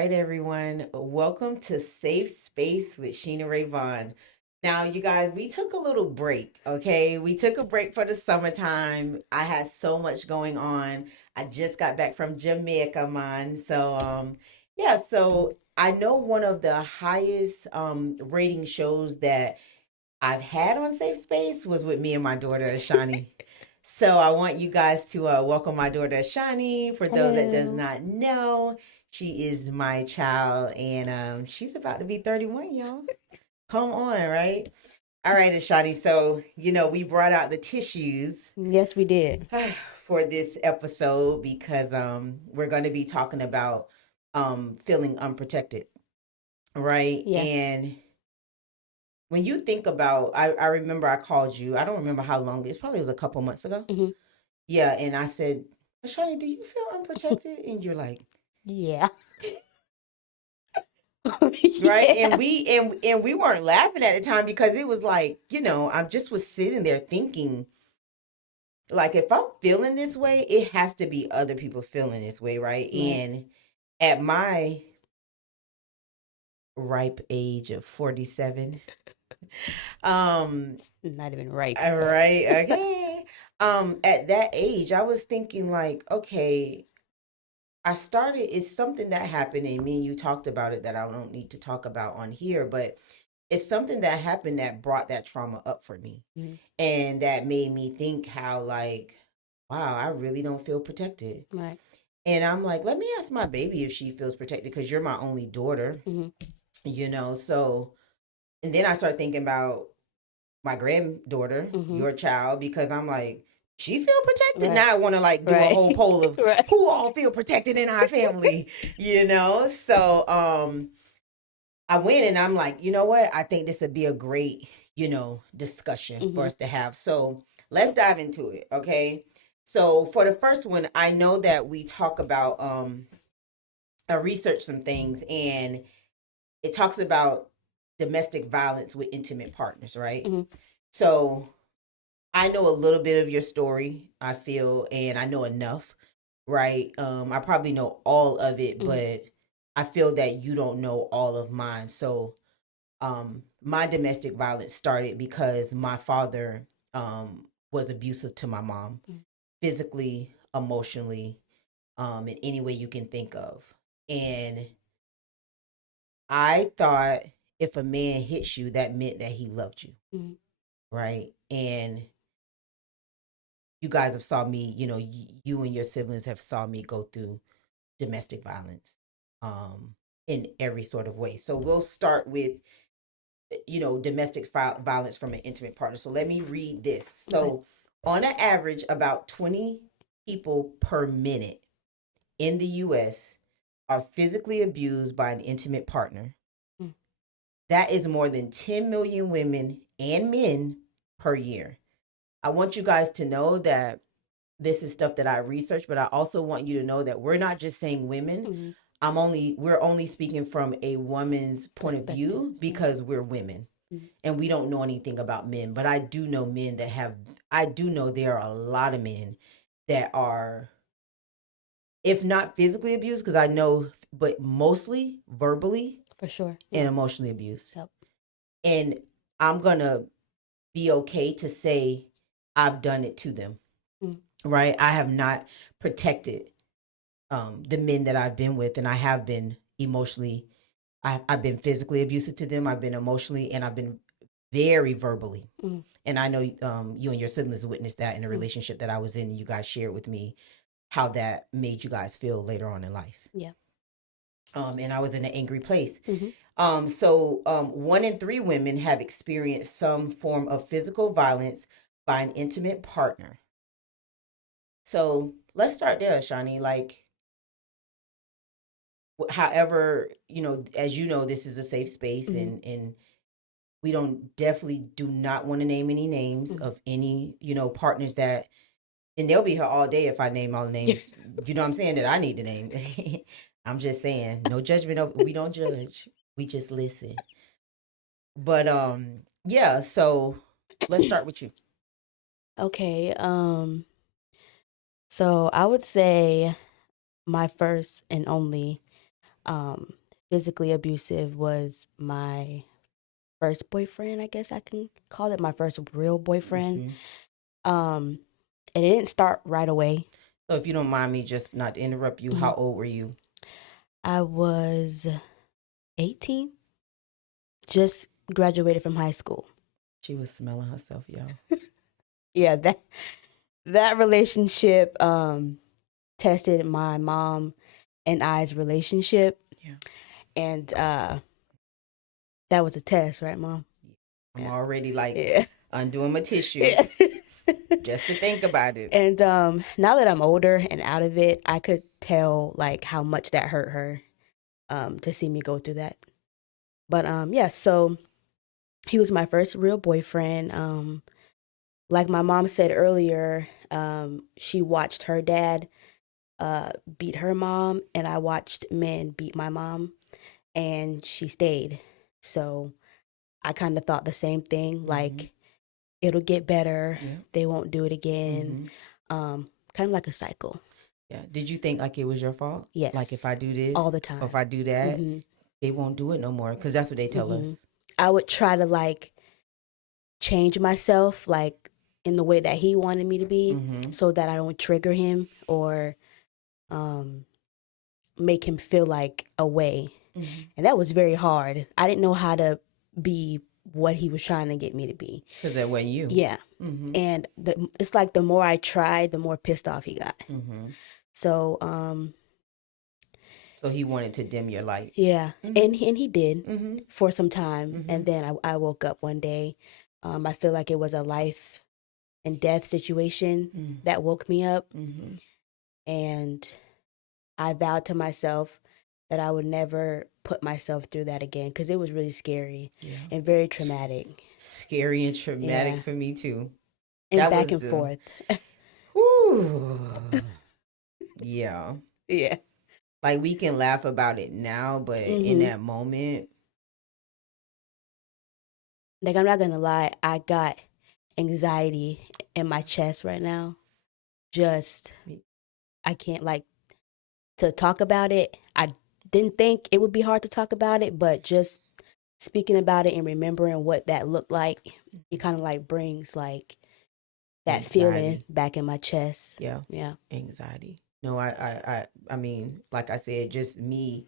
right, everyone. Welcome to Safe Space with Sheena Rayvon. Now, you guys, we took a little break, okay? We took a break for the summertime. I had so much going on. I just got back from Jamaica, man. So I know one of the highest rating shows that I've had on Safe Space was with me and my daughter, Ashani. So I want you guys to welcome my daughter, Ashani. For those that does Hello. not know, she is my child, and she's about to be 31, y'all. Come on, right? All right, Ashani. So we brought out the tissues Yes, we did. for this episode because we're going to be talking about feeling unprotected, right? Yeah. And when you think about, I remember I called you. I don't remember how long. It's probably was a couple months ago. Hmm. Yeah, and I said, Ashani, do you feel unprotected? And you're like, Yeah. right? And Yeah. we weren't laughing at the time because it was like, I just was sitting there thinking, like, if I'm feeling this way, it has to be other people feeling this way, right? Right. And at my ripe age of 47, um, Not even ripe, all but right, okay. At that age, I was thinking like, okay, it's something that happened, and me and you talked about it that I don't need to talk about on here, but it's something that happened that brought that trauma up for me. Mhm. And that made me think how, like, wow, I really don't feel protected. Right. And I'm like, let me ask my baby if she feels protected because you're my only daughter, Hmm. So, and then I start thinking about my granddaughter, Hmm. your child, because I'm like, she feel protected. Right. Now I want to like do a Right. whole poll of Right. who all feel protected in our family, So I went and I'm like, you know what? I think this would be a great, discussion for Hmm. us to have. So let's dive into it, okay? So for the first one, I know that we talk about I researched some things and it talks about domestic violence with intimate partners, right? Hmm. So I know a little bit of your story, I feel, and I know enough, right? I probably know all of it, Hmm. but I feel that you don't know all of mine. So, my domestic violence started because my father was abusive to my mom, physically, emotionally, in any way you can think of. And I thought if a man hits you, that meant that he loved you, Hmm. right? And you guys have saw me, you and your siblings have saw me go through domestic violence in every sort of way. So we'll start with, domestic violence from an intimate partner. So let me read this. Okay. So on an average, about 20 people per minute in the US are physically abused by an intimate partner. Mm. That is more than 10 million women and men per year. I want you guys to know that this is stuff that I researched, but I also want you to know that we're not just saying women. Hmm. We're only speaking from a woman's point of Perspective. view Yeah. because we're women Hmm. and we don't know anything about men. But I do know there are a lot of men that are, if not physically abused, because I know, but mostly verbally For sure. and Yeah. emotionally abused. Yep. And I'm going to be okay to say I've done it to them, Mm. right? I have not protected the men that I've been with, and I have been emotionally, I've been physically abusive to them, I've been emotionally, and I've been very verbally. Mm. And I know you and your siblings witnessed that in a Mm. relationship that I was in, and you guys shared with me how that made you guys feel later on in life. Yeah. And I was in an angry place. Hmm. One in three women have experienced some form of physical violence by an intimate partner. So let's start there, Shani. Like, however, as you know, this is a safe space, Hmm. and we don't definitely do not want to name any names Hmm. of any, partners that, and they'll be here all day if I name all the names, you know what I'm saying, that I need to name. I'm just saying, no judgment. We don't judge. We just listen. But yeah, so let's start with you. Okay. So I would say my first and only Um, Physically abusive was my first boyfriend, I guess I can call it my first real boyfriend. Um, and it didn't start right away. So if you don't mind me just not to interrupt you, how old were you? I was 18, just graduated from high school. She was smelling herself, y'all. Yeah, that relationship tested my mom and I's relationship. Yeah. And that was a test, right, Mom? I'm already like Yeah. undoing my tissue Yeah. just to think about it. And now that I'm older and out of it, I could tell like how much that hurt her to see me go through that. But yeah, so he was my first real boyfriend. Like my mom said earlier, she watched her dad beat her mom, and I watched men beat my mom, and she stayed. So I kind of thought the same thing, like it'll get better. Yeah. They won't do it again. Kind of like a cycle. Yeah. Did you think like it was your fault? Yes. Like if I do this all the time, or if I do that, they won't do it no more because that's what they tell us. I would try to like change myself, like in the way that he wanted me to be, so that I don't trigger him or make him feel like a way. And that was very hard. I didn't know how to be what he was trying to get me to be. Because that wasn't you. Yeah. And it's like the more I tried, the more pissed off he got. So so he wanted to dim your light. Yeah. And he did for some time. And then I woke up one day. I feel like it was a life and death situation that woke me up. And I vowed to myself that I would never put myself through that again because it was really scary and very traumatic. Scary and traumatic for me too. And that back and forth. Yeah. Yeah. Like we can laugh about it now, but in that moment. Like I'm not going to lie, I got anxiety in my chest right now. Just, I can't like to talk about it. I didn't think it would be hard to talk about it, but just speaking about it and remembering what that looked like, it kind of like brings like that anxiety. Feeling back in my chest. Yeah. Yeah. Anxiety. No, I mean, like I said, just me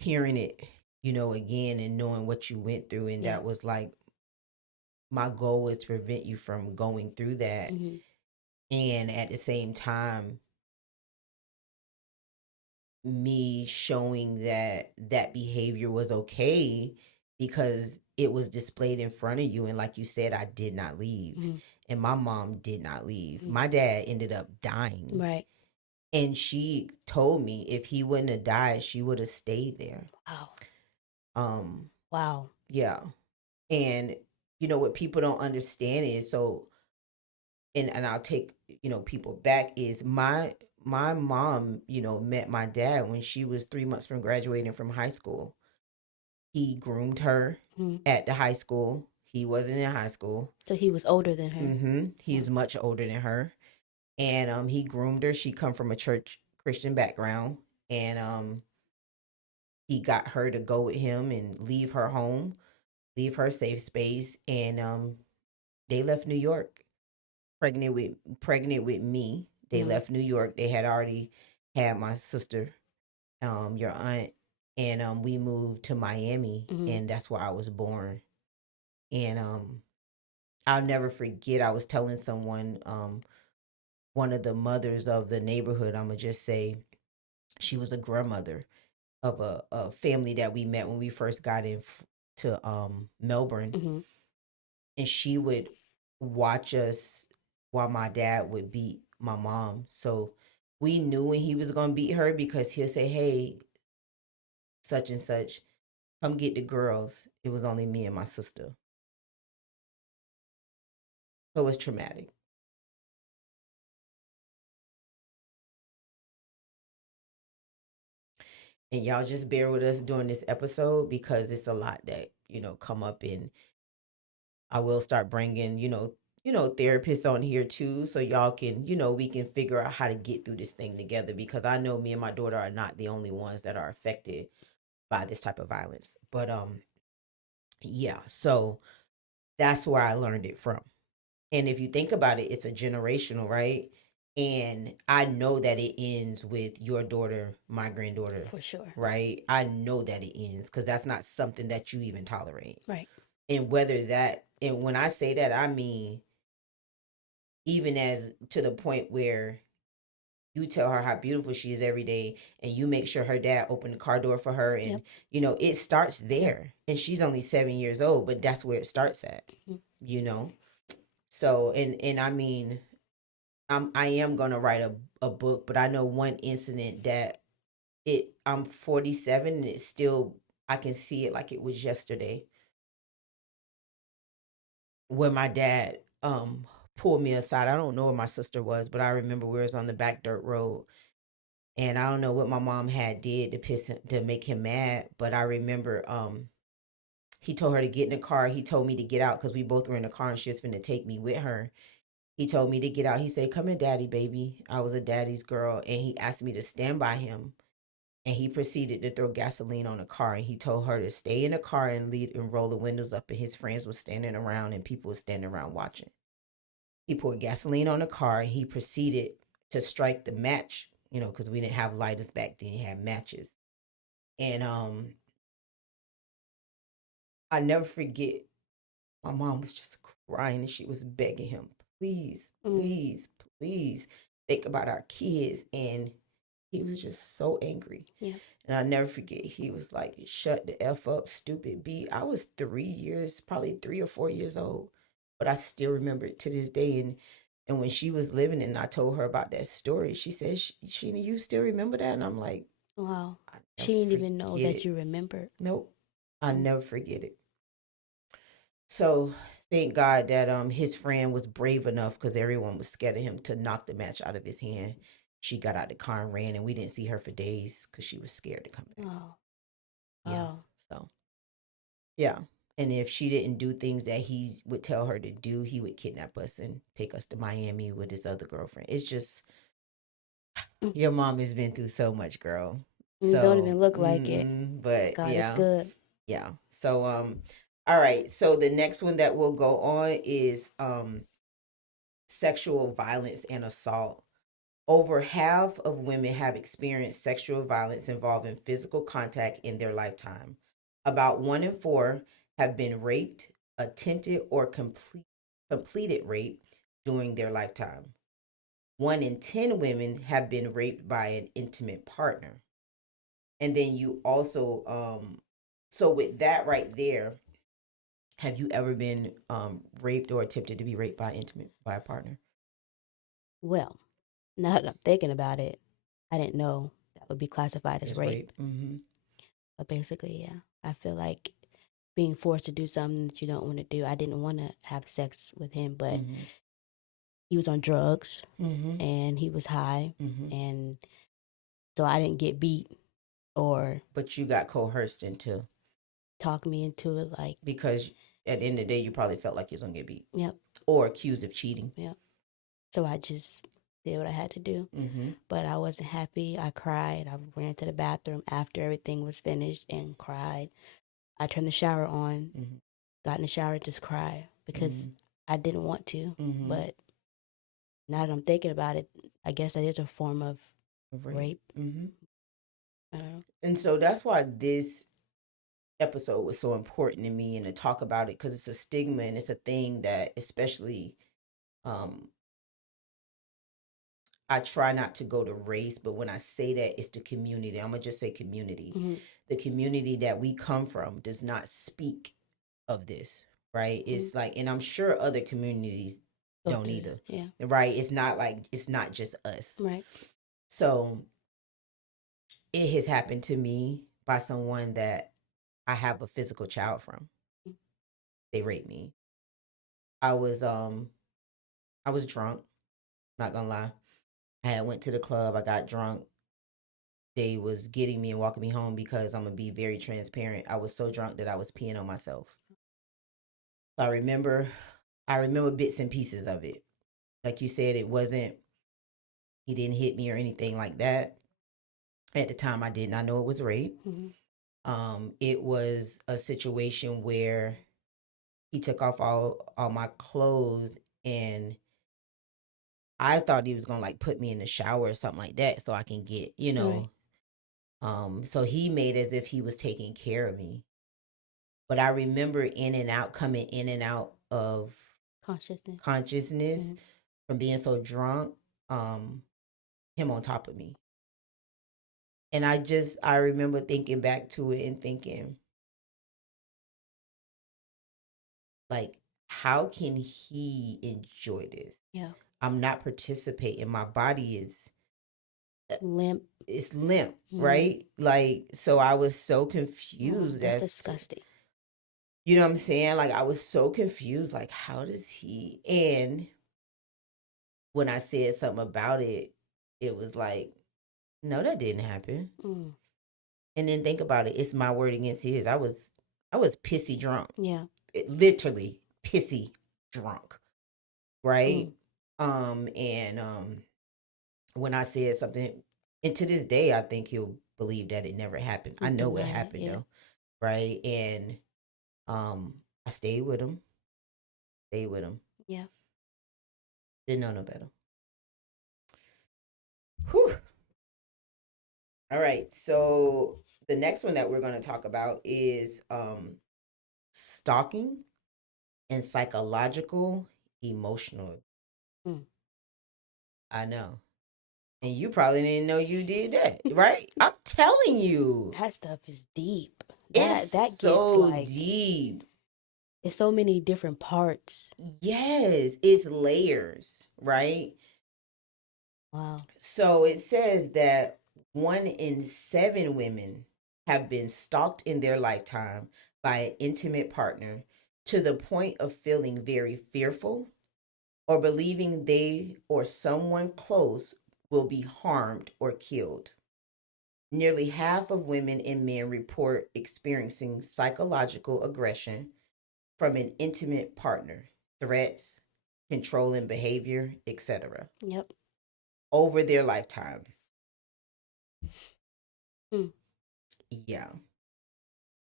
hearing it, again and knowing what you went through. And that was like, my goal is to prevent you from going through that. And at the same time, me showing that behavior was okay because it was displayed in front of you. And like you said, I did not leave. And my mom did not leave. My dad ended up dying. Right. And she told me if he wouldn't have died, she would have stayed there. Wow. Wow. Yeah. And what people don't understand is and I'll take, people back is my mom, met my dad when she was 3 months from graduating from high school. He groomed her at the high school. He wasn't in high school. So he was older than her. He's much older than her. And he groomed her. She come from a church Christian background. And he got her to go with him and leave her home, leave her safe space. And they left New York pregnant with me. They left New York. They had already had my sister, your aunt, and we moved to Miami, and that's where I was born. And I'll never forget. I was telling someone, one of the mothers of the neighborhood. I'm gonna just say, she was a grandmother of a family that we met when we first got to Melbourne, and she would watch us while my dad would beat my mom. So we knew when he was going to beat her because he'll say, hey, such and such, come get the girls. It was only me and my sister. So it was traumatic. And y'all just bear with us during this episode because it's a lot that, come up, and I will start bringing, therapists on here too, so y'all can, we can figure out how to get through this thing together, because I know me and my daughter are not the only ones that are affected by this type of violence. But yeah, so that's where I learned it from. And if you think about it, it's a generational, right? And I know that it ends with your daughter, my granddaughter. For sure. Right? I know that it ends, because that's not something that you even tolerate. Right. And and when I say that, I mean, even as to the point where you tell her how beautiful she is every day, and you make sure her dad opened the car door for her, and it starts there. And she's only 7 years old, but that's where it starts at. So, and I mean, I am gonna write a book, but I know one incident that I'm 47, and it's still, I can see it like it was yesterday, when my dad pulled me aside. I don't know where my sister was, but I remember we was on the back dirt road, and I don't know what my mom had did to make him mad, but I remember he told her to get in the car. He told me to get out, because we both were in the car and she was finna take me with her. He told me to get out. He said, "Come in, daddy, baby." I was a daddy's girl, and he asked me to stand by him. And he proceeded to throw gasoline on the car, and he told her to stay in the car and lead and roll the windows up. And his friends were standing around, and people were standing around watching. He poured gasoline on the car, and he proceeded to strike the match, because we didn't have lighters back then, he had matches. And I never forget, my mom was just crying, and she was begging him, "Please, please, please think about our kids." And he was just so angry. Yeah. And I'll never forget, he was like, "Shut the F up, stupid B." I was probably 3 or 4 years old, but I still remember it to this day. And when she was living, and I told her about that story, she said, "Sheena, you still remember that?" And I'm like, wow. She didn't even know that you remembered. Nope. I'll never forget it. So thank God that his friend was brave enough, because everyone was scared of him, to knock the match out of his hand. She got out the car and ran, and we didn't see her for days because she was scared to come back. Oh. Yeah. So yeah. And if she didn't do things that he would tell her to do, he would kidnap us and take us to Miami with his other girlfriend. It's just, your mom has been through so much, girl. You don't even look like it. But God yeah. is good. Yeah. So all right. So the next one that will go on is sexual violence and assault. Over half of women have experienced sexual violence involving physical contact in their lifetime. About 1 in 4 have been raped, attempted, or completed rape during their lifetime. 1 in 10 women have been raped by an intimate partner. And then you also, so with that right there, have you ever been raped or attempted to be raped by a partner? Well, now that I'm thinking about it, I didn't know that would be classified as rape. Mm-hmm. But basically, yeah, I feel like being forced to do something that you don't want to do. I didn't want to have sex with him, but he was on drugs and he was high, and so I didn't get beat or. But you got coerced into. Talk me into it, like, because at the end of the day, you probably felt like you was gonna get beat. Yep. Or accused of cheating. Yep. So I just did what I had to do. But I wasn't happy. I cried. I ran to the bathroom after everything was finished and cried. I turned the shower on, got in the shower, just cried because I didn't want to. But now that I'm thinking about it, I guess that is a form of rape. I don't know. And so that's why this episode was so important to me, and to talk about it, because it's a stigma, and it's a thing that, especially, I try not to go to race, but when I say that, it's the community. I'm gonna just say community. The community that we come from does not speak of this, right? It's like, and I'm sure other communities don't either. Yeah. Right? It's not like, it's not just us. Right. So it has happened to me by someone that I have a physical child from. They raped me. I was drunk, not gonna lie. I had went to the club, I got drunk. They was getting me and walking me home, because I'm gonna be very transparent. I was so drunk that I was peeing on myself. So I remember I remember bits and pieces of it. Like you said, he didn't hit me or anything like that. At the time, I did not know it was rape. It was a situation where he took off all my clothes, and I thought he was gonna like put me in the shower or something like that so I can get, Right. So he made as if he was taking care of me. But I remember coming in and out of consciousness from being so drunk, him on top of me. And I remember thinking back to it and thinking, like, how can he enjoy this? Yeah. I'm not participating. My body is limp. It's limp, right? Like, so I was so confused. That's disgusting. You know what I'm saying? Like, I was so confused. Like, how does he? And when I said something about it, it was like, no, that didn't happen. And then think about it. It's my word against his. I was pissy drunk. Yeah. Literally pissy drunk. Right. And when I said something, and to this day, I think he'll believe that it never happened. I know it happened though. Right. And I stayed with him. Yeah. Didn't know no better. Whew. All right. So the next one that we're going to talk about is stalking and psychological emotional. I know. And you probably didn't know you did that, right? I'm telling you. That stuff is deep. That gets so like deep. It's so many different parts. Yes, it's layers, right? Wow. So it says that 1 in 7 women have been stalked in their lifetime by an intimate partner to the point of feeling very fearful or believing they or someone close will be harmed or killed. Nearly half of women and men report experiencing psychological aggression from an intimate partner, threats, controlling behavior, etc. Yep. Over their lifetime. Yeah.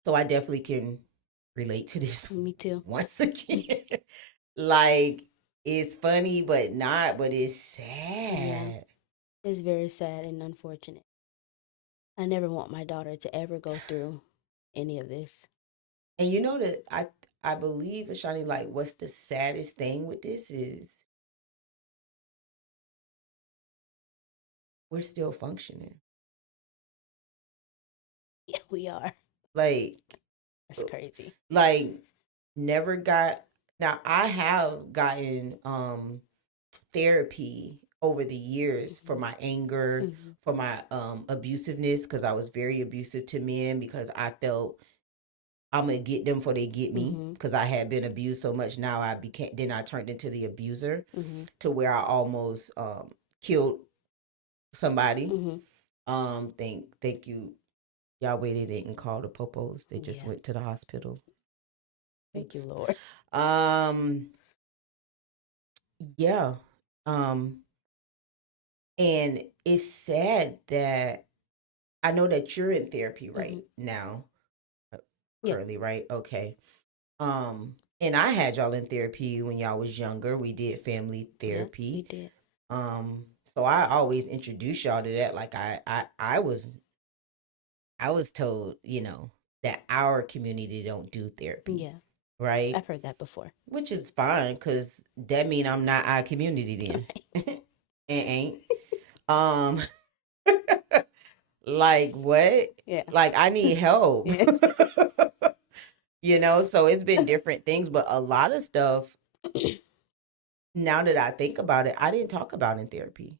So I definitely can relate to this. Me too. Once again. Like, it's funny, but it's sad. Yeah. It's very sad and unfortunate. I never want my daughter to ever go through any of this. And you know that I believe, Ashani, like, what's the saddest thing with this is we're still functioning. Yeah, we are. Like, that's crazy. Like, never got. Now I have gotten therapy over the years for my anger, for my abusiveness, because I was very abusive to men because I felt I'm gonna get them before they get me, because I had been abused so much. Now I turned into the abuser to where I almost killed somebody. Thank you. Y'all waited, they didn't call the popos. They just went to the hospital. Thank you, Lord. Yeah. And it's sad that I know that you're in therapy right now. Currently, right? Okay. And I had y'all in therapy when y'all was younger. We did family therapy. Yeah, we did. So I always introduce y'all to that. Like I was told, that our community don't do therapy. Yeah. Right? I've heard that before. Which is fine, because that mean I'm not our community then. It ain't. Like, what? Yeah. Like, I need help. Yeah. So it's been different things, but a lot of stuff, now that I think about it, I didn't talk about in therapy.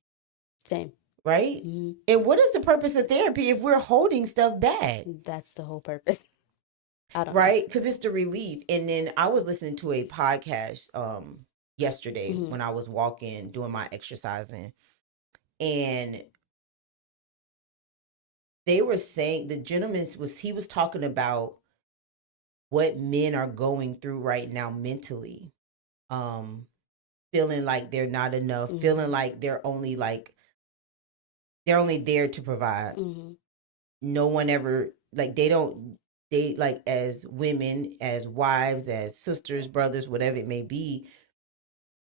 Same. Right? And what is the purpose of therapy if we're holding stuff back? That's the whole purpose. Right? Because it's the relief. And then I was listening to a podcast yesterday when I was walking, doing my exercising, and they were saying, the gentleman was talking about what men are going through right now mentally. um feeling like they're not enough, feeling like they're only there to provide. No one ever, like, they like, as women, as wives, as sisters, brothers, whatever it may be,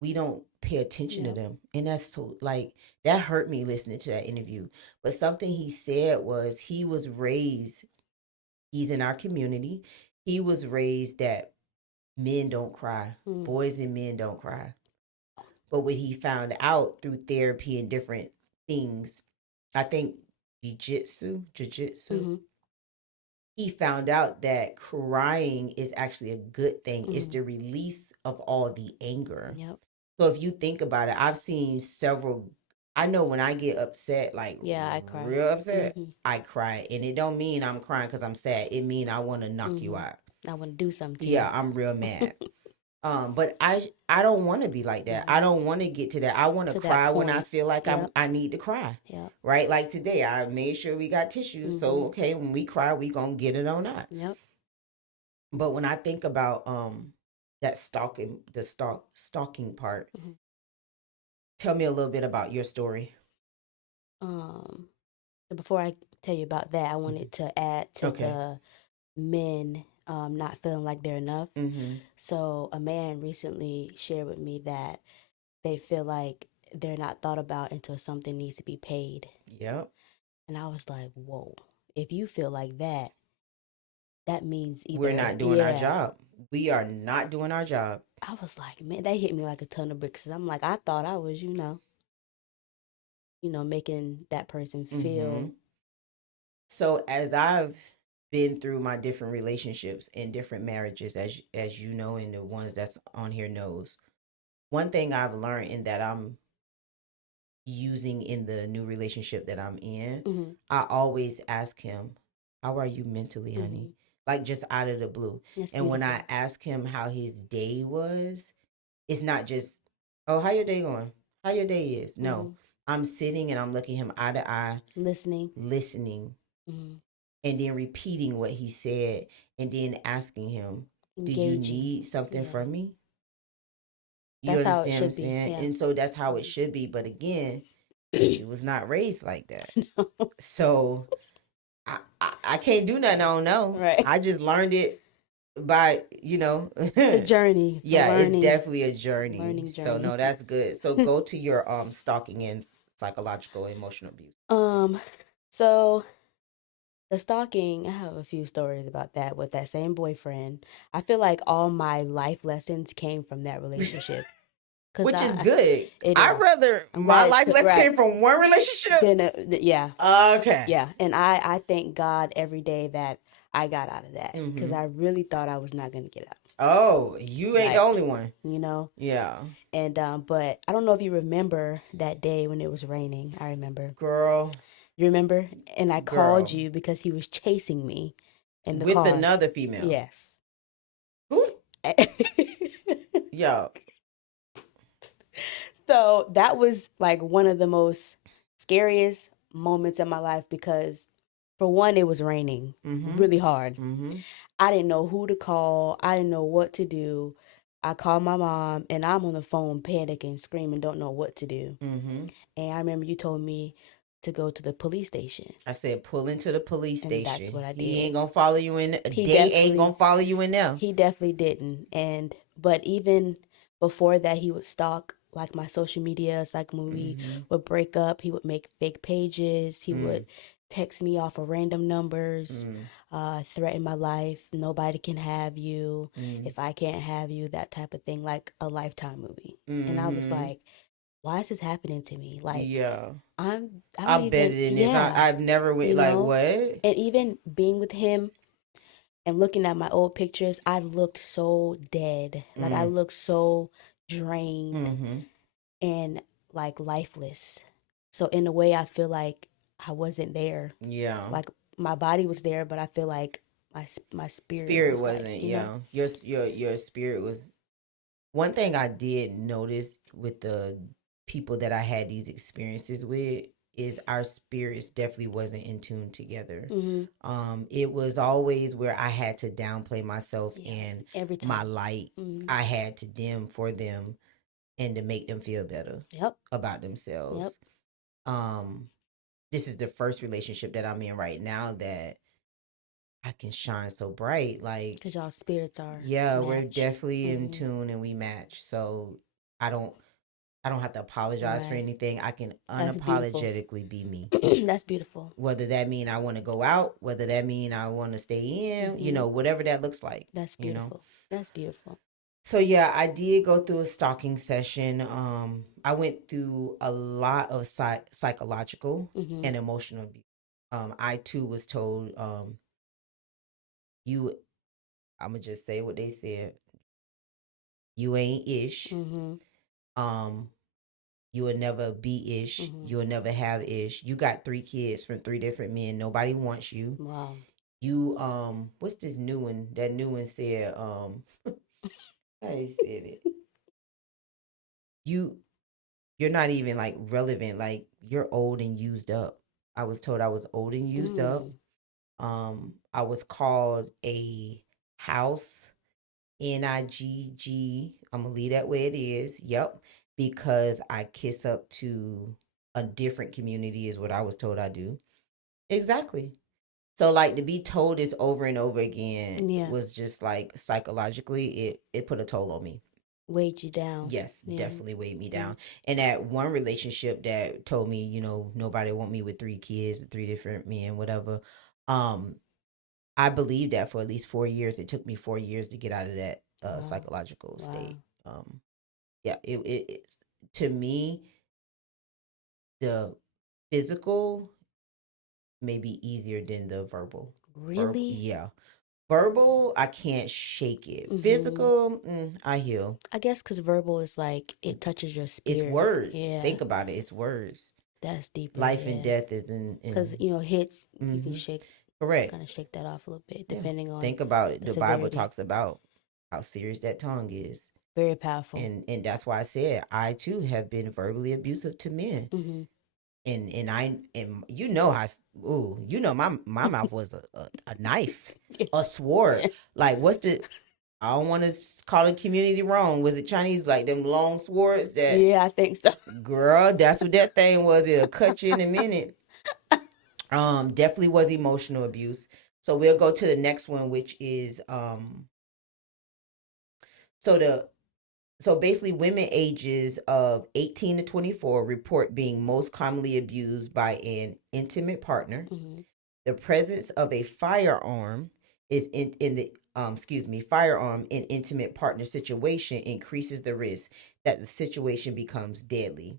we don't pay attention to them. And that's so, like, that hurt me listening to that interview. But something he said was, he was raised, he's in our community, he was raised that men don't cry, boys and men don't cry. But what he found out through therapy and different things, I think jiu-jitsu, he found out that crying is actually a good thing. It's the release of all the anger. So if you think about it, I've seen several. I know when I get upset, like, I cry. Real upset, I cry, and it don't mean I'm crying because I'm sad. It mean I want to knock you out. I want to do something to you. Yeah, I'm real mad. But I don't want to be like that. I don't want to get to that. I want to cry when I feel like I need to cry. Right? Like today, I made sure we got tissues. So okay, when we cry, we gonna get it on out. But when I think about that stalking part, tell me a little bit about your story. Before I tell you about that, I wanted to add to the men not feeling like they're enough. So a man recently shared with me that they feel like they're not thought about until something needs to be paid. Yep. And I was like, whoa, if you feel like that, that means either we're not doing our job. We are not doing our job. I was like, man, that hit me like a ton of bricks. I'm like, I thought I was, making that person feel. So as I've been through my different relationships and different marriages, as you know, and the ones that's on here knows, one thing I've learned and that I'm using in the new relationship that I'm in, I always ask him, how are you mentally, honey? Like, just out of the blue. That's and beautiful. when I ask him how his day was, it's not just, oh, how your day going? How your day is? No. I'm sitting and I'm looking him eye to eye. Listening. And then repeating what he said, and then asking him, do you need something from me? You That's understand what I'm saying? Yeah. And so that's how it should be. But again, he was not raised like that. No. So I can't do nothing I don't know. Right. I just learned it by, the journey. Yeah, it's definitely a journey. Learning journey. So no, that's good. So go to your stalking and psychological emotional abuse. So the stalking, I have a few stories about that with that same boyfriend. I feel like all my life lessons came from that relationship. Which is good. I'd rather my life lessons came from one relationship. Yeah. Okay. Yeah. And I thank God every day that I got out of that, because I really thought I was not going to get out. Oh, you ain't the only one. Yeah. And but I don't know if you remember that day when it was raining. I remember. Girl. You remember? And I called you because he was chasing me in the car. With another female. Yes. Who? Yo. So that was like one of the most scariest moments in my life, because for one, it was raining really hard. I didn't know who to call. I didn't know what to do. I called my mom, and I'm on the phone panicking, screaming, don't know what to do. And I remember you told me to go to the police station. I said, pull into the police station. That's what I did. He ain't gonna follow you in. They ain't gonna follow you in there. He definitely didn't. But even before that, he would stalk like my social medias. Like when we would break up, he would make fake pages. He would text me off of random numbers, threaten my life. Nobody can have you. If I can't have you, that type of thing, like a Lifetime movie. And I was like, why is this happening to me? Like, yeah, I'm better than this. I've never went like what? And even being with him and looking at my old pictures, I looked so dead. Like I looked so drained and like lifeless. So in a way, I feel like I wasn't there. Yeah, like my body was there, but I feel like my spirit wasn't. Like, your spirit was. One thing I did notice with the people that I had these experiences with, is our spirits definitely wasn't in tune together. Mm-hmm. It was always where I had to downplay myself Yeah. and Every my time. light. Mm-hmm. I had to dim for them and to make them feel better Yep. about Yep. themselves. Um, this is the first relationship that I'm in right now that I can shine so bright. Like, Because y'all spirits are yeah, we're match. definitely in Mm-hmm. tune and we match. So I don't I don't have to apologize for Right. anything. I can That's beautiful. unapologetically be me. That's beautiful. Whether that mean I want to go out, whether that mean I want to stay in, Mm-hmm. whatever that looks like, That's you know. beautiful. That's beautiful. So yeah, I did go through a stalking session. I went through a lot of psychological Mm-hmm. and emotional abuse. I too was told, you. I'm gonna just say what they said. You ain't ish. Mm-hmm. Um, you will never be ish. Mm-hmm. You will never have ish. You got 3 kids from 3 different men. Nobody wants you. Wow. You what's this new one? That new one said I said it. You you're not even like relevant. Like you're old and used up. I was told I was old and used up. Mm. I was called a house NIGG. I'm gonna leave that way it is. Yep. Because I kiss up to a different community is what I was told I do. Exactly. So like to be told this over and over again Yeah. was just like psychologically it put a toll on me. Weighed you down. Yes, Yeah. definitely weighed me Mm-hmm. down. And that one relationship that told me, nobody want me with 3 kids, with 3 different men, whatever. Um, I believed that for at least 4 years. It took me 4 years to get out of that Wow. psychological Wow. state. Yeah, it's to me the physical may be easier than the verbal. Verbal, Really? yeah. Verbal, I can't shake it. Mm-hmm. Physical, I heal. I guess because verbal is like it touches your It's spirit. words. Yeah. Think about it. It's words. That's deeper. Life and Yeah. death is in. Because, in hits, you can mm-hmm. shake, Correct. kind of shake that off a little bit, Yeah. depending on Think about it. the The Bible severity. talks about how serious that tongue is. Very powerful. And that's why I said I too have been verbally abusive to men. Mm-hmm. And I and how my mouth was a knife, a sword. Like what's the I don't want to call the community wrong. Was it Chinese like them long swords that Yeah, I think so. girl, that's what that thing was. It'll cut you in a minute. Definitely was emotional abuse. So we'll go to the next one, which is so the so basically women ages of 18 to 24 report being most commonly abused by an intimate partner. Mm-hmm. The presence of a firearm is in the firearm in intimate partner situation increases the risk that the situation becomes deadly.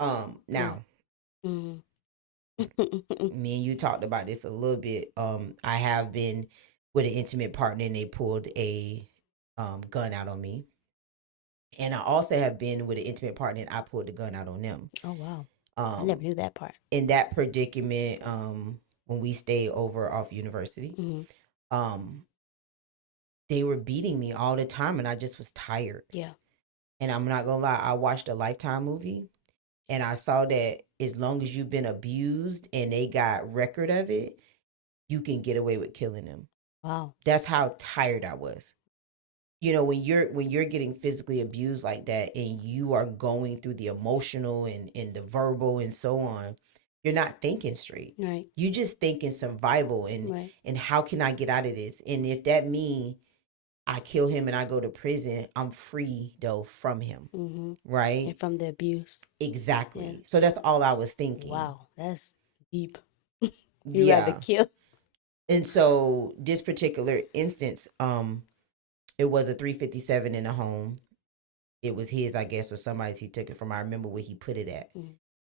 Yeah. Now Mm-hmm. me and you talked about this a little bit. I have been with an intimate partner and they pulled a gun out on me. And I also have been with an intimate partner and I pulled the gun out on them. Oh, wow. I Um, never knew that part. in that predicament, when we stayed over off university, Mm-hmm. um, they were beating me all the time and I just was tired. Yeah. And I'm not gonna lie, I watched a Lifetime movie and I saw that as long as you've been abused and they got record of it, you can get away with killing them. Wow. That's how tired I was. When you're getting physically abused like that and you are going through the emotional and the verbal and so on, you're not thinking straight. Right. You just thinking survival Right. and how can I get out of this? And if that means I kill him and I go to prison, I'm free though from him. Mm-hmm. Right? And from the abuse. Exactly. Yeah. So that's all I was thinking. Wow. That's deep. You rather Yeah. kill. And so this particular instance, it was a 357 in a home. It was his, I guess, or somebody's. He took it from. I remember where he put it at,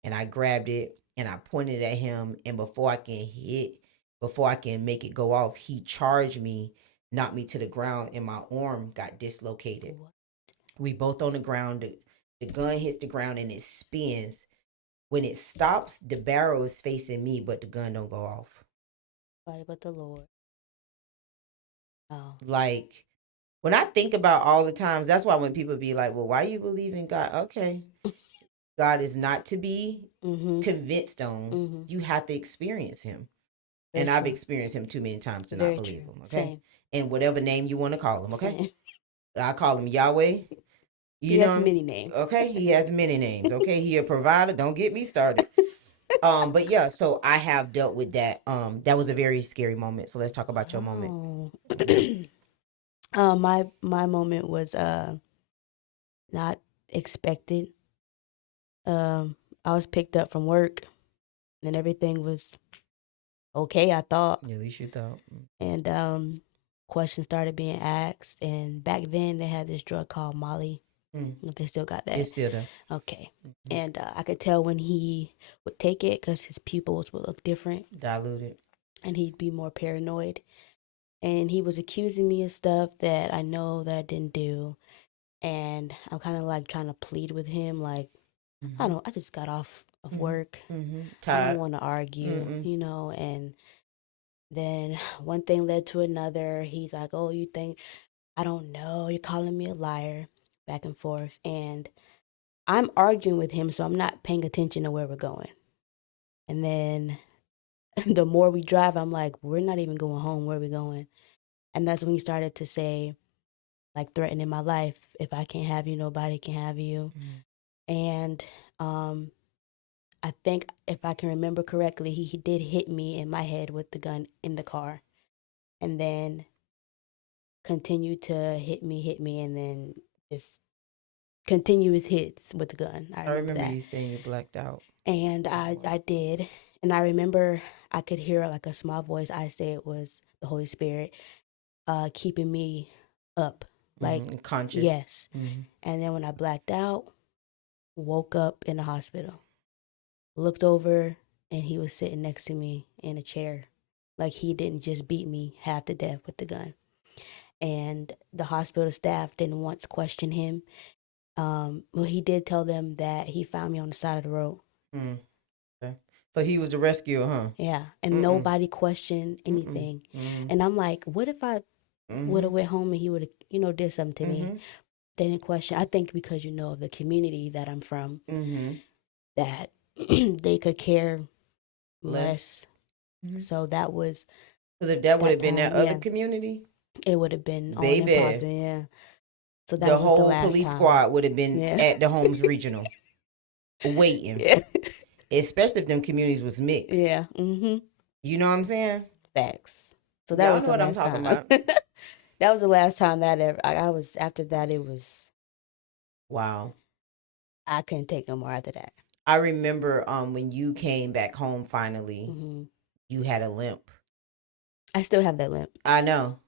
and I grabbed it and I pointed at him. And before I can make it go off, he charged me, knocked me to the ground, and my arm got dislocated. What? We both on the ground. The gun hits the ground and it spins. When it stops, the barrel is facing me, but the gun don't go off. Nobody but the Lord. Oh. Like when I think about all the times, that's why when people be like, "Well, why you believe in God?" Okay, God is not to be Mm-hmm. convinced on. Mm-hmm. You have to experience him. Very And I've true. experienced him too many times to not Very believe true. him, okay? Same. And whatever name you want to call him, okay? Same. I call him Yahweh. You He has know, many names. okay? He has many names, okay? He a provider. Don't get me started. But yeah, so I have dealt with that. That was a very scary moment. So let's talk about your moment. Oh. My moment was not expected. I was picked up from work and everything was okay, I thought. At least you thought. And questions started being asked. And back then they had this drug called Molly. If they still got that. It's still there. Okay. And I could tell when he would take it because his pupils would look different. Diluted. And he'd be more paranoid. And he was accusing me of stuff that I know that I didn't do. And I'm kind of like trying to plead with him, like, I just got off of work. I don't want to argue, you know. And then one thing led to another. He's like, oh, you think, I don't know, you're calling me a liar, back and forth. And I'm arguing with him, so I'm not paying attention to where we're going. And then the more we drive, I'm like, we're not even going home. Where are we going? And that's when he started to say, like, threatening my life. If I can't have you, nobody can have you. And I think if I can remember correctly, he did hit me in my head with the gun in the car. And then continued to hit me, and then just continuous hits with the gun. I remember that. You saying you blacked out. And I did. And I remember I could hear like a small voice. I say it was the Holy Spirit keeping me up. Like, conscious. Yes. And then when I blacked out, woke up in the hospital. Looked over and he was sitting next to me in a chair. Like he didn't just beat me half to death with the gun. And the hospital staff didn't once question him. Well, he did tell them that he found me on the side of the road. Okay. So he was the rescuer, huh? Yeah, and nobody questioned anything. And I'm like, what if I would have went home and he would have, did something to me? They didn't question. I think because of the community that I'm from, that they could care less. So that was. Because if that would have been that other community, it would have been baby. on and popping, yeah. So that the was whole the last police time. squad would have been at the Holmes Regional waiting. Yeah. Especially if them communities was mixed. Yeah. You know what I'm saying? Facts. So that was know what I'm talking about. That was the last time that ever. I was after that. It was wow. I couldn't take no more after that. I remember when you came back home finally, you had a limp. I still have that limp. I know.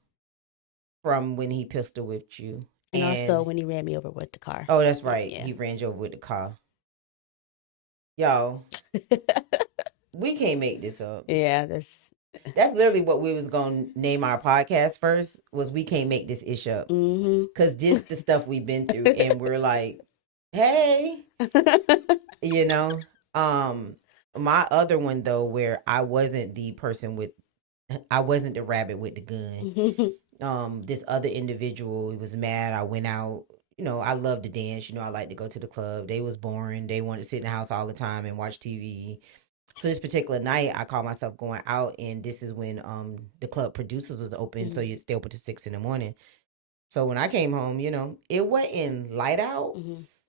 From when he pistol whipped you. And also when he ran me over with the car. Oh, that's right. Yeah. He ran you over with the car. Y'all, we can't make this up. Yeah, that's literally what we was gonna name our podcast first. Was we can't make this ish up because this the stuff we've been through, and we're like, hey, My other one though, where I wasn't the rabbit with the gun. This other individual, he was mad. I went out. I love to dance. I like to go to the club. They was boring. They wanted to sit in the house all the time and watch TV. So this particular night, I called myself going out, and this is when the club producers was open, so you'd stay open to 6 a.m. So when I came home, it wasn't light out,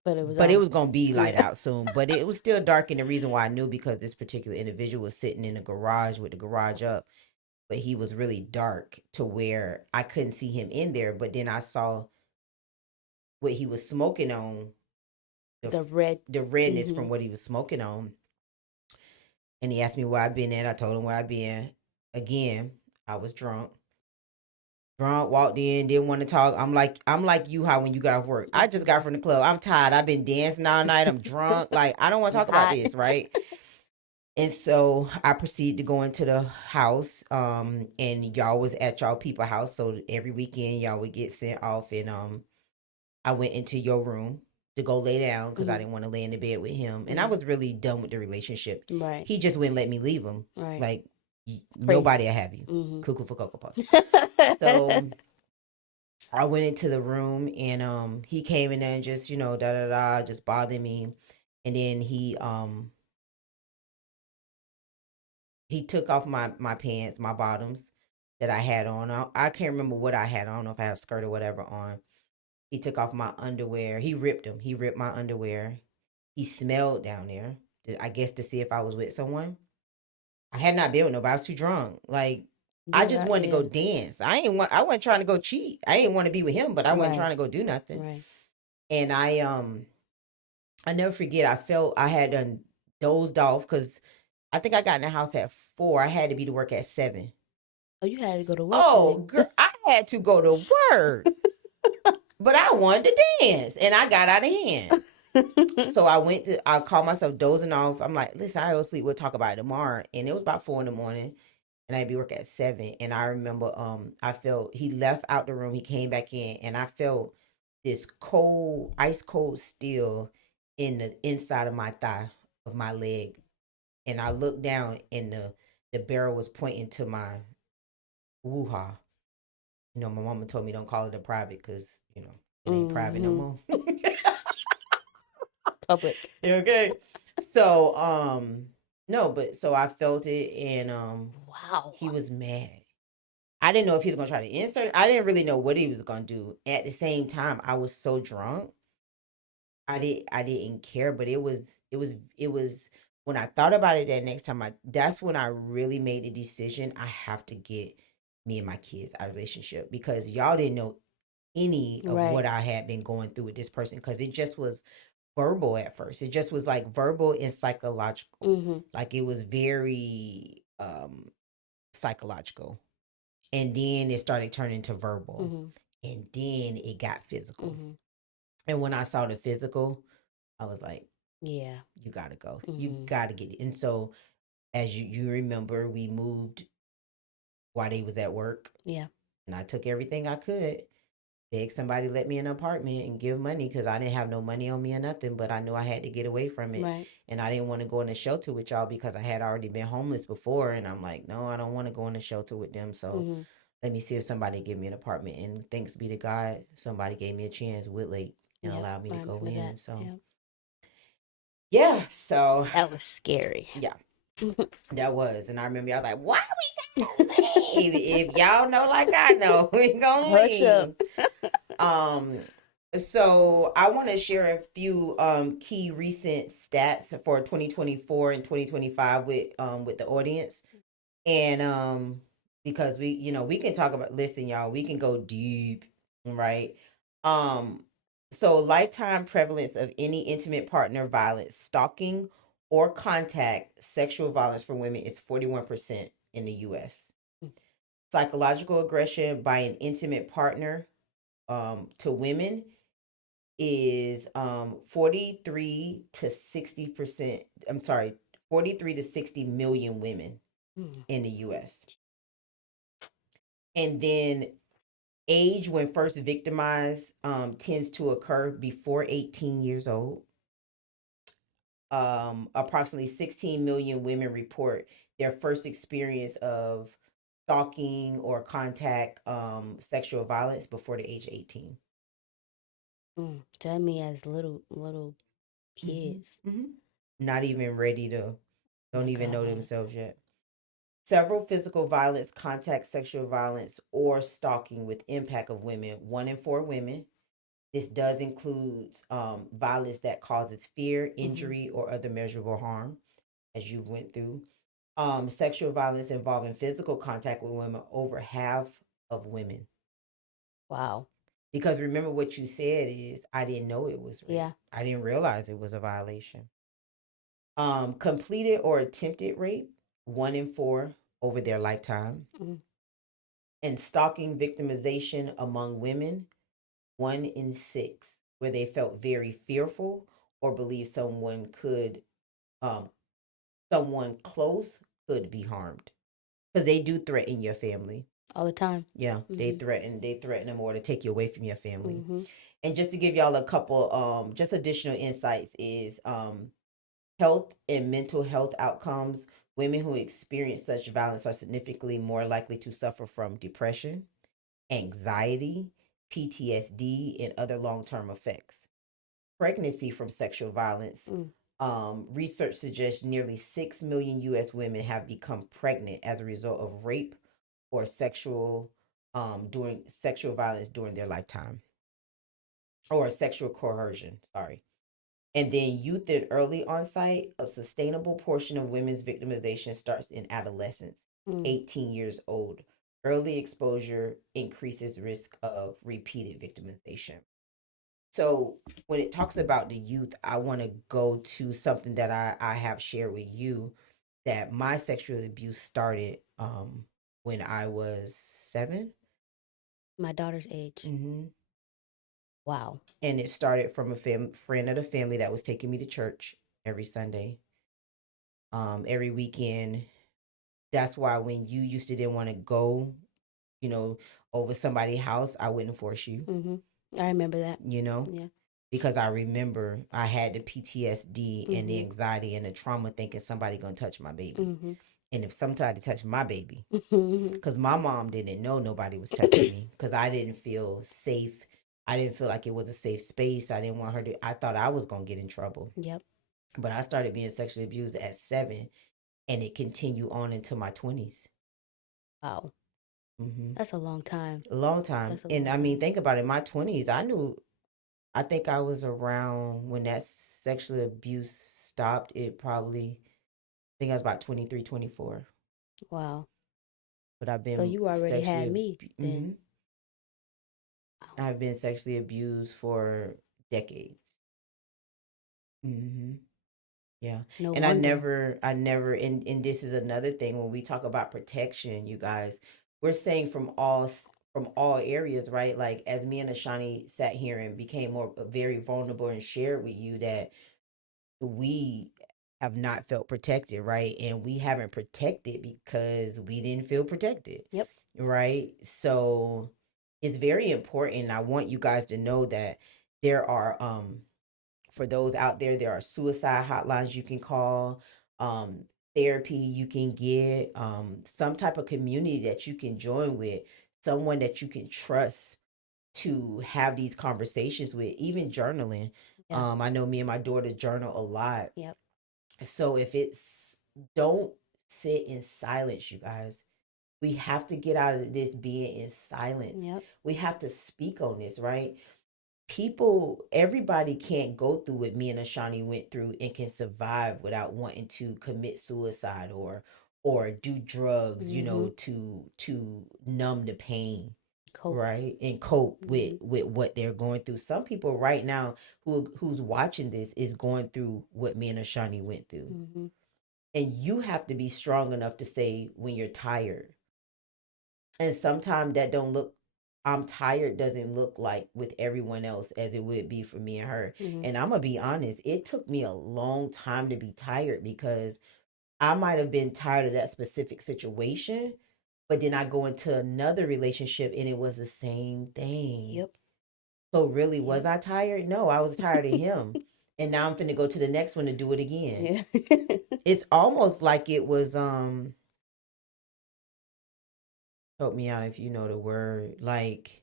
but it was gonna be light out soon. But it was still dark, and the reason why I knew because this particular individual was sitting in the garage with the garage up, but he was really dark to where I couldn't see him in there. But then I saw what he was smoking on, the redness from what he was smoking on. And he asked me where I've been at. I told him where I've been. Again, I was drunk. Walked in, didn't want to talk. I'm like you, how when you got off work. I just got from the club. I'm tired. I've been dancing all night. I'm drunk. Like, I don't want to talk about this, right? And so I proceeded to go into the house. And y'all was at y'all people house. So every weekend y'all would get sent off. And I went into your room to go lay down because I didn't want to lay in the bed with him. And I was really done with the relationship. Right. He just wouldn't let me leave him. Right. Like, nobody will have you. Cuckoo for Cocoa Puffs. So I went into the room and he came in there and just, just bothered me. and then he took off my pants, my bottoms that I had on. I can't remember what I had on. I don't know if I had a skirt or whatever on. He took off my underwear. He ripped them. He ripped my underwear. He smelled down there, I guess, to see if I was with someone. I had not been with nobody. I was too drunk. Like, I just wanted to go dance. I wasn't trying to go cheat. I didn't want to be with him, but I wasn't trying to go do nothing. Right. And I never forget. I felt I had done dozed off because I think I got in the house at 4. I had to be to work at 7. Oh, you had to go to work. Oh, girl, I had to go to work, but I wanted to dance, and I got out of hand. So I called myself dozing off. I'm like, listen, I go sleep. We'll talk about it tomorrow. And it was about 4 in the morning, and I'd be working at 7. And I remember, I felt he left out the room. He came back in, and I felt this cold, ice cold steel in the inside of my thigh of my leg. And I looked down, and the barrel was pointing to my woo-ha. You know, my mama told me don't call it a private because, you know, it ain't private no more. Public. Okay. So, no, but so I felt it, and wow, he was mad. I didn't know if he was gonna try to insert it. I didn't really know what he was gonna do. At the same time, I was so drunk. I didn't care, but it was when I thought about it that next time, that's when I really made the decision. I have to get me and my kids out of relationship because y'all didn't know any of what I had been going through with this person because it just was verbal at first. It just was like verbal and psychological. Like it was very psychological. And then it started turning to verbal. And then it got physical. And when I saw the physical, I was like, yeah, you gotta go. You gotta get it. And so as you remember, we moved while they was at work. Yeah. And I took everything I could. Beg somebody let me in an apartment and give money because I didn't have no money on me or nothing, but I knew I had to get away from it. Right. And I didn't want to go in a shelter with y'all because I had already been homeless before. And I'm like, no, I don't want to go in a shelter with them. So let me see if somebody give me an apartment. And thanks be to God, somebody gave me a chance, Woodlake, and allowed me to go in. That. So yeah, so that was scary. Yeah. That was. And I remember y'all like, why we gotta leave? If y'all know like I know, we gonna leave. So I want to share a few key recent stats for 2024 and 2025 with the audience. And because we can talk about, listen, y'all, we can go deep, right? So lifetime prevalence of any intimate partner violence, stalking or contact sexual violence for women is 41% in the US. Psychological aggression by an intimate partner to women is 43 to 60%. I'm sorry, 43 to 60 million women in the US. And then age when first victimized tends to occur before 18 years old. Approximately 16 million women report their first experience of stalking or contact sexual violence before the age of 18. Tell me as little kids. Not even ready to, don't even know themselves yet. Several physical violence, contact sexual violence, or stalking with impact of women. 1 in 4 women. This does include violence that causes fear, injury, or other measurable harm, as you went through. Sexual violence involving physical contact with women, over half of women. Wow. Because remember what you said is, I didn't know it was rape. Yeah. I didn't realize it was a violation. Completed or attempted rape, 1 in 4 over their lifetime. And stalking victimization among women, 1 in 6, where they felt very fearful or believed someone close could be harmed. Because they do threaten your family. All the time. Yeah, they threaten them or to take you away from your family. And just to give y'all a couple just additional insights is health and mental health outcomes. Women who experience such violence are significantly more likely to suffer from depression, anxiety, PTSD, and other long-term effects. Pregnancy from sexual violence Research suggests nearly 6 million U.S. women have become pregnant as a result of rape or during sexual violence during their lifetime, or sexual coercion. Sorry. And then youth and early onset, a sustainable portion of women's victimization starts in adolescence, Mm. 18 years old. Early exposure increases risk of repeated victimization. So when it talks about the youth, I want to go to something that I have shared with you, that my sexual abuse started when I was 7. My daughter's age. Mm-hmm. Wow. And it started from a friend of the family that was taking me to church every Sunday, every weekend. That's why when you used to didn't want to go, you know, over somebody's house, I wouldn't force you, Mm-hmm. I remember that. you know, Yeah. because I remember I had the PTSD and the Mm-hmm. anxiety and the trauma thinking somebody gonna touch my baby. Mm-hmm. And if somebody touched my baby, Mm-hmm. because my mom didn't know nobody was touching me, because I didn't feel safe. I didn't feel like it was a safe space. I didn't want her to, I thought I was gonna get in trouble. Yep. But I started being sexually abused at 7, and it continued on into my 20s. Wow. Mm-hmm. That's a long time. A long time. That's a And long I mean, time. think about it. In my 20s, I think I was around when that sexual abuse stopped. I think I was about 23, 24. Wow. But I've So been you already had sexually, me then. Wow. I've been sexually abused for decades. Mm-hmm. Yeah. No And wonder. and this is another thing when we talk about protection, you guys, we're saying from all areas, right? Like as me and Ashani sat here and became more very vulnerable and shared with you that we have not felt protected, right? And we haven't protected because we didn't feel protected, Yep. right? So it's very important. I want you guys to know that there are for those out there, there are suicide hotlines you can call, um, therapy you can get, some type of community that you can join with, someone that you can trust to have these conversations with, even journaling. Yeah. I know me and my daughter journal a lot. Yep. So if it's, don't sit in silence, you guys. We have to get out of this being in silence. Yep. We have to speak on this, right? People, everybody can't go through what me and Ashani went through and can survive without wanting to commit suicide or do drugs, Mm-hmm. to numb the pain, Cope. right? And cope Mm-hmm. with what they're going through. Some people right now who's watching this is going through what me and Ashani went through. Mm-hmm. And you have to be strong enough to say when you're tired. And sometimes that don't look, I'm tired doesn't look like with everyone else as it would be for me and her. Mm-hmm. And I'm gonna be honest, it took me a long time to be tired because I might have been tired of that specific situation, but then I go into another relationship and it was the same thing. Yep. So really, was Yep. I tired? No, I was tired of him. And now I'm finna go to the next one to do it again. Yeah. It's almost like it was help me out if you know the word. Like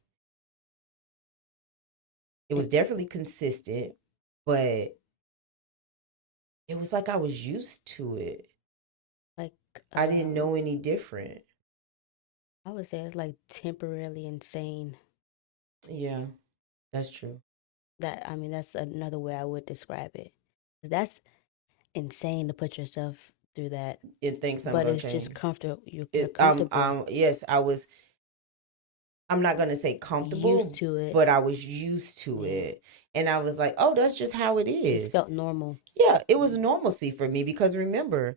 it was definitely consistent, but it was like I was used to it. Like I didn't um know any different. I would say it's like temporarily insane. Yeah, that's true. That I mean that's another way I would describe it. That's insane to put yourself through that, It thinks I'm but gonna it's just change. comfortable. You're It comfortable, yes, I'm not gonna say used comfortable, to it. but I was used to Yeah, it. And I was like, oh, that's just how it it just felt is. normal. Yeah, it was Mhm. normalcy for me because remember,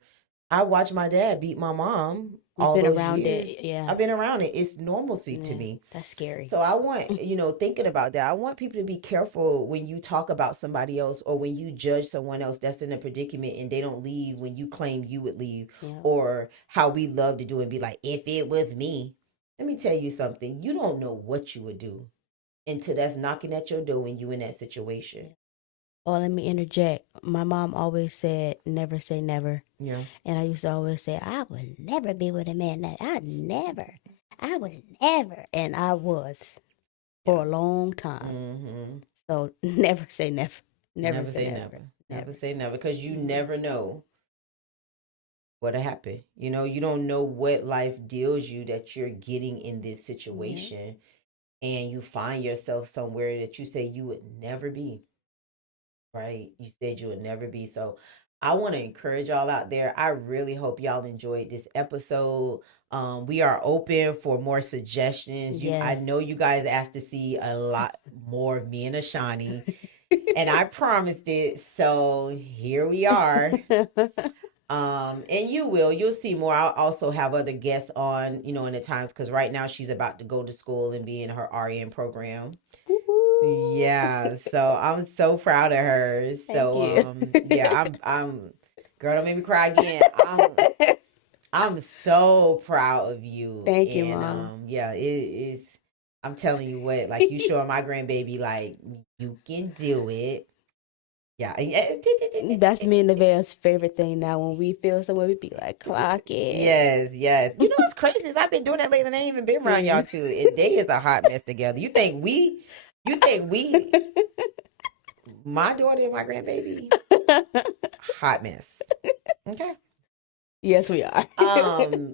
I watched my dad beat my mom You've all been those around years. it, yeah, I've been around it. It's normalcy to yeah. me. That's scary. So I want, thinking about that, I want people to be careful when you talk about somebody else or when you judge someone else that's in a predicament and they don't leave when you claim you would leave, Yeah. or how we love to do and be like, if it was me. Let me tell you something. You don't know what you would do until that's knocking at your door and you in that situation. Yeah. Oh, let me interject. My mom always said, "Never say never," Yeah. and I used to always say, "I would never be with a man that I would never," and I was Yeah. for a long time. Mm-hmm. So never say never. Never Never say say never. never. Never Never. say never because you Mm-hmm. never know what'll happen. You don't know what life deals you that you're getting in this Yeah. situation, and you find yourself somewhere that you say you would never be, right? You said you would never be. So I want to encourage y'all out there. I really hope y'all enjoyed this episode. We are open for more suggestions. I Yes. know you guys asked to see a lot more of me and Ashani, and I promised it. So here we are. And you'll see more. I'll also have other guests on, in the times, because right now she's about to go to school and be in her RN program. Woo-hoo. Yeah, so I'm so proud of her. Thank So you. yeah, I'm girl, don't make me cry again. I'm so proud of you. Thank you, And Mom. yeah, it is. I'm telling you what, like, you showing my grandbaby, like, you can do it. Yeah. That's me and Nevaeh's favorite thing now. When we feel somewhere, we be like, clock it. Yes, yes. You know what's crazy is I've been doing that lately and I ain't even been around y'all Mm. too. And they is a hot mess together. You think we my daughter and my grandbaby, hot mess. Okay. Yes, we are.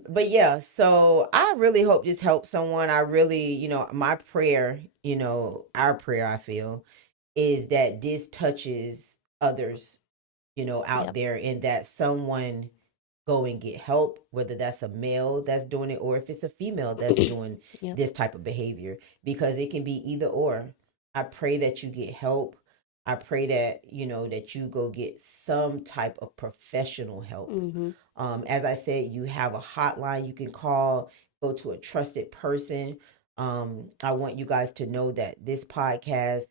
But yeah, so I really hope this helps someone. I really, my prayer, our prayer, I feel, is that this touches others, out Yep. there, and that someone go and get help, whether that's a male that's doing it or if it's a female that's doing Yep. this type of behavior, because it can be either or. I pray that you get help. I pray that, that you go get some type of professional help. Mm-hmm. As I said, you have a hotline you can call, go to a trusted person. I want you guys to know that this podcast,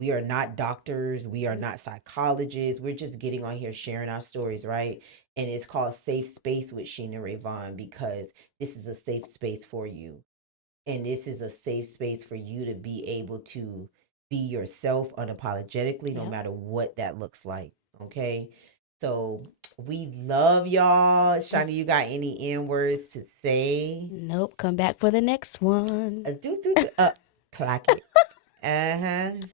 we are not doctors. We are not psychologists. We're just getting on here sharing our stories, right? And it's called Safe Space with Sheena Rayvon, because this is a safe space for you. And this is a safe space for you to be able to be yourself unapologetically, no Yep. matter what that looks like. Okay. So we love y'all. Shani, you got any N words to say? Nope. Come back for the next one. Do, clock it. Uh huh.